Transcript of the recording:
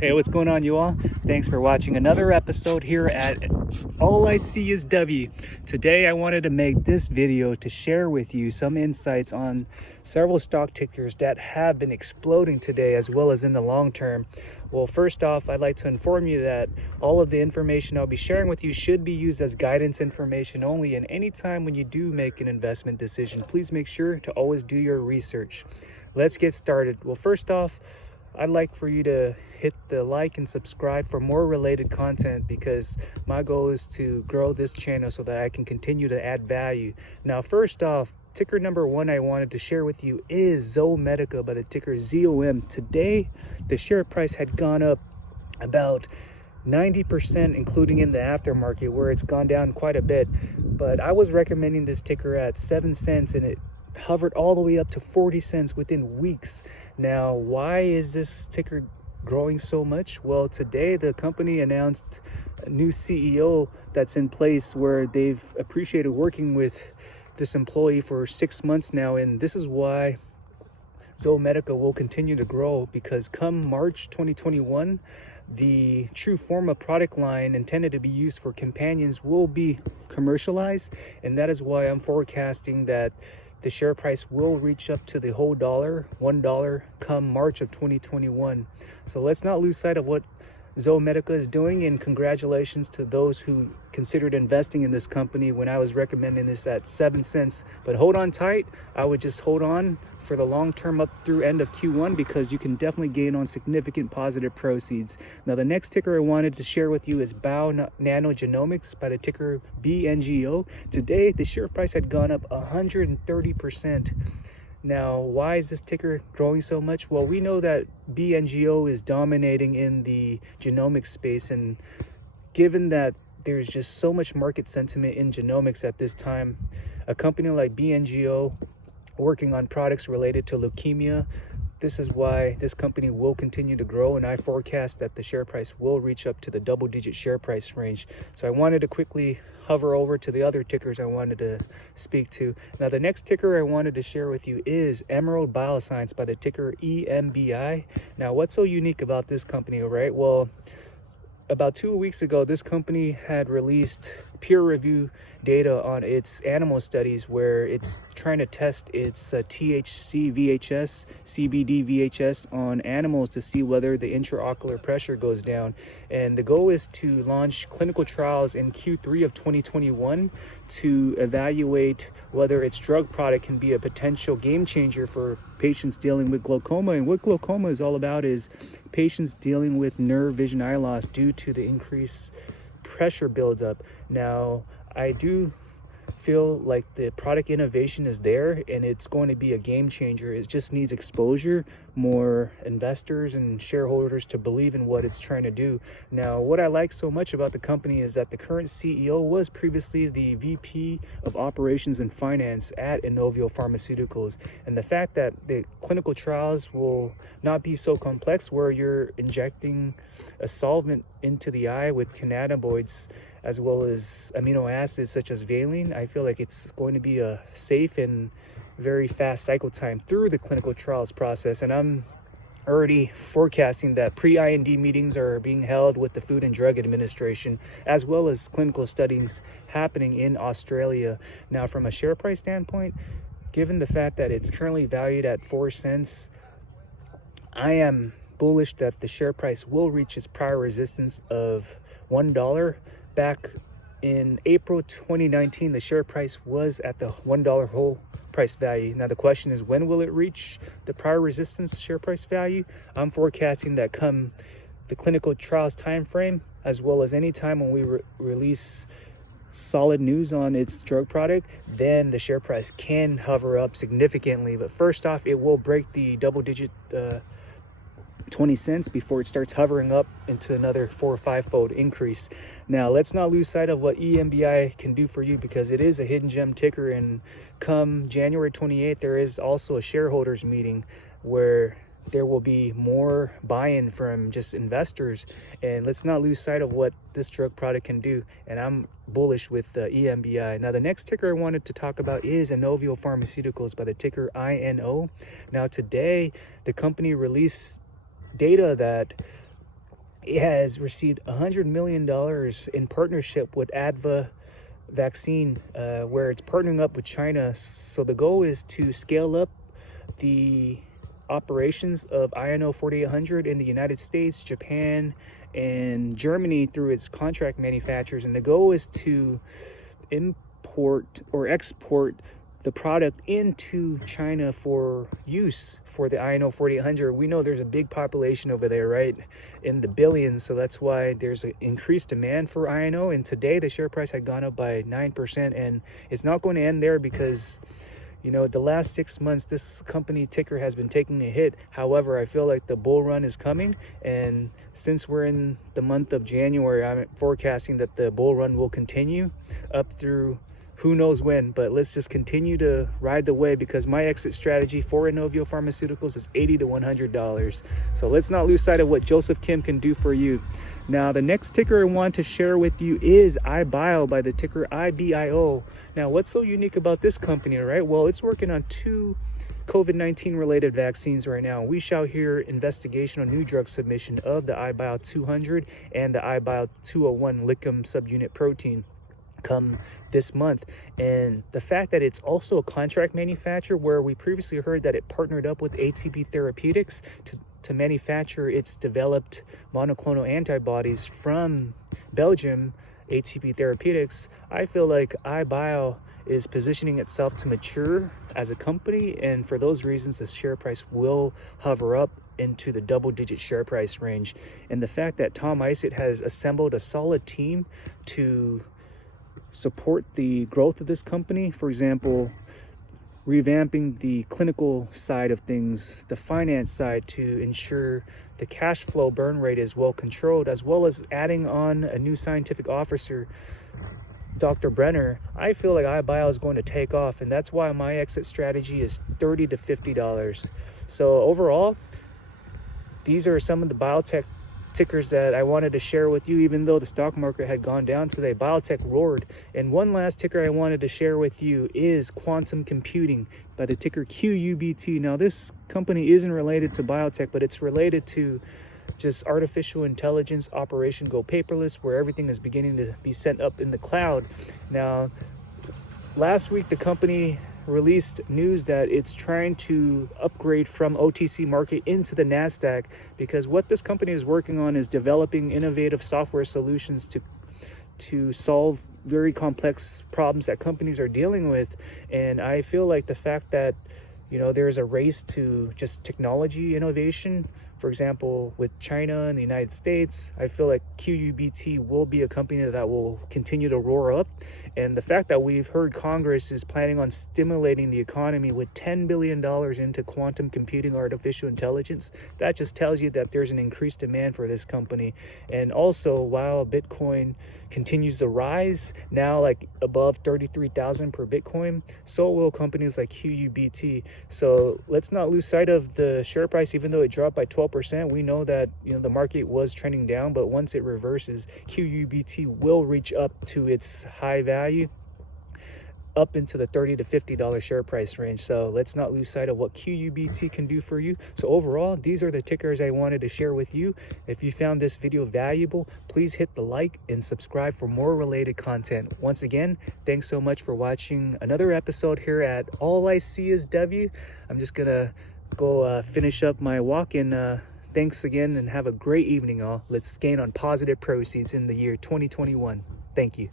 Hey, what's going on, you all? Thanks for watching another episode here at alliseeisW. Today I wanted to make this video to share with you some insights on several stock tickers that have been exploding today as well as in the long term. Well, first off, I'd like to inform you that all of the information I'll be sharing with you should be used as guidance information only, and anytime when you do make an investment decision, please make sure to always do your research. Let's get started. Well, first off, I'd like for you to hit the like and subscribe for more related content, because my goal is to grow this channel so that I can continue to add value. Now, first off, ticker number one I wanted to share with you is Zomedica by the ticker ZOM. Today, the share price had gone up about 90%, including in the aftermarket where it's gone down quite a bit. But I was recommending this ticker at 7 cents and it hovered all the way up to 40 cents within weeks. Now, why is this ticker growing so much? Well, today the company announced a new CEO that's in place, where they've appreciated working with this employee for 6 months now, and this is why Zomedica will continue to grow, because come March 2021, the TrueForma product line intended to be used for companions will be commercialized, and that is why I'm forecasting that the share price will reach up to the whole $1 come March of 2021. So let's not lose sight of what Zomedica is doing, and congratulations to those who considered investing in this company when I was recommending this at 7 cents. But hold on tight. I would just hold on for the long term up through end of Q1, because you can definitely gain on significant positive proceeds. Now, the next ticker I wanted to share with you is Bionano Genomics by the ticker BNGO. Today, the share price had gone up 130%. Now, why is this ticker growing so much? Well, we know that BNGO is dominating in the genomics space, and given that there's just so much market sentiment in genomics at this time, a company like BNGO working on products related to leukemia, this is why this company will continue to grow, and I forecast that the share price will reach up to the double-digit share price range. So I wanted to quickly hover over to the other tickers I wanted to speak to. Now, the next ticker I wanted to share with you is Emerald Bioscience by the ticker EMBI. Now, what's so unique about this company, right? Well, about 2 weeks ago, this company had released peer review data on its animal studies, where it's trying to test its THC VHS, CBD VHS on animals to see whether the intraocular pressure goes down. And the goal is to launch clinical trials in Q3 of 2021 to evaluate whether its drug product can be a potential game changer for patients dealing with glaucoma. And what glaucoma is all about is patients dealing with nerve vision eye loss due to the increased pressure buildup. Now, I do feel like the product innovation is there and it's going to be a game changer. It just needs exposure, more investors and shareholders to believe in what it's trying to do. Now, what I like so much about the company is that the current CEO was previously the VP of Operations and Finance at Inovio Pharmaceuticals, and the fact that the clinical trials will not be so complex, where you're injecting a solvent into the eye with cannabinoids as well as amino acids such as valine, I feel like it's going to be a safe and very fast cycle time through the clinical trials process. And I'm already forecasting that pre-IND meetings are being held with the Food and Drug Administration, as well as clinical studies happening in Australia. Now, from a share price standpoint, given the fact that it's currently valued at 4 cents, I am bullish that the share price will reach its prior resistance of $1. Back in April 2019, the share price was at the $1 whole price value. Now, the question is, when will it reach the prior resistance share price value? I'm forecasting that come the clinical trials time frame, as well as any time when we release solid news on its drug product, then the share price can hover up significantly. But first off, it will break the double-digit 20 cents before it starts hovering up into another 4 or 5-fold increase. Now, let's not lose sight of what EMBI can do for you, because it is a hidden gem ticker, and come January 28th, there is also a shareholders meeting where there will be more buy-in from just investors, and let's not lose sight of what this drug product can do, and I'm bullish with EMBI. Now, the next ticker I wanted to talk about is Inovio Pharmaceuticals by the ticker INO. Now, today the company released data that has received $100 million in partnership with ADVA vaccine, where it's partnering up with China. So the goal is to scale up the operations of INO 4800 in the United States, Japan, and Germany through its contract manufacturers. And the goal is to import or export the product into China for use for the INO 4800. We know there's a big population over there, right, in the billions, so that's why there's an increased demand for INO. And today the share price had gone up by 9%, and it's not going to end there because, you know, the last 6 months this company ticker has been taking a hit. However, I feel like the bull run is coming, and since we're in the month of January, I'm forecasting that the bull run will continue up through who knows when. But let's just continue to ride the wave, because my exit strategy for Inovio Pharmaceuticals is $80 to $100. So let's not lose sight of what Joseph Kim can do for you. Now, the next ticker I want to share with you is iBio by the ticker iBio. Now, what's so unique about this company, right? Well, it's working on 2 COVID-19 related vaccines right now. We shall hear investigational new drug submission of the iBio 200 and the iBio 201 licum subunit protein come this month. And the fact that it's also a contract manufacturer, where we previously heard that it partnered up with ATB Therapeutics to manufacture its developed monoclonal antibodies from Belgium, ATB Therapeutics, I feel like iBio is positioning itself to mature as a company, and for those reasons the share price will hover up into the double-digit share price range. And the fact that Tom Isett has assembled a solid team to support the growth of this company, for example, revamping the clinical side of things, the finance side, to ensure the cash flow burn rate is well controlled, as well as adding on a new scientific officer, Dr. Brenner, I feel like iBio is going to take off, and that's why my exit strategy is $30 to $50. So overall, these are some of the biotech tickers that I wanted to share with you, even though the stock market had gone down today. Biotech roared. And one last ticker I wanted to share with you is quantum computing by the ticker QUBT. Now, this company isn't related to biotech, but it's related to just artificial intelligence, Operation Go Paperless, where everything is beginning to be sent up in the cloud. Now, last week the company released news that it's trying to upgrade from OTC market into the NASDAQ, because what this company is working on is developing innovative software solutions to solve very complex problems that companies are dealing with. And I feel like the fact that, you know, there's a race to just technology innovation, for example, with China and the United States, I feel like QUBT will be a company that will continue to roar up. And the fact that we've heard Congress is planning on stimulating the economy with $10 billion into quantum computing, artificial intelligence, that just tells you that there's an increased demand for this company. And also, while Bitcoin continues to rise, now like above 33,000 per Bitcoin, so will companies like QUBT. So let's not lose sight of the share price. Even though it dropped by 12%, we know that, you know, the market was trending down, but once it reverses, QUBT will reach up to its high value, up into the $30 to $50 share price range. So let's not lose sight of what QUBT can do for you. So overall, these are the tickers I wanted to share with you. If you found this video valuable, please hit the like and subscribe for more related content. Once again, thanks so much for watching another episode here at alliseeisW. I'm just gonna go finish up my walk, and thanks again, and have a great evening all. Let's gain on positive proceeds in the year 2021. Thank you.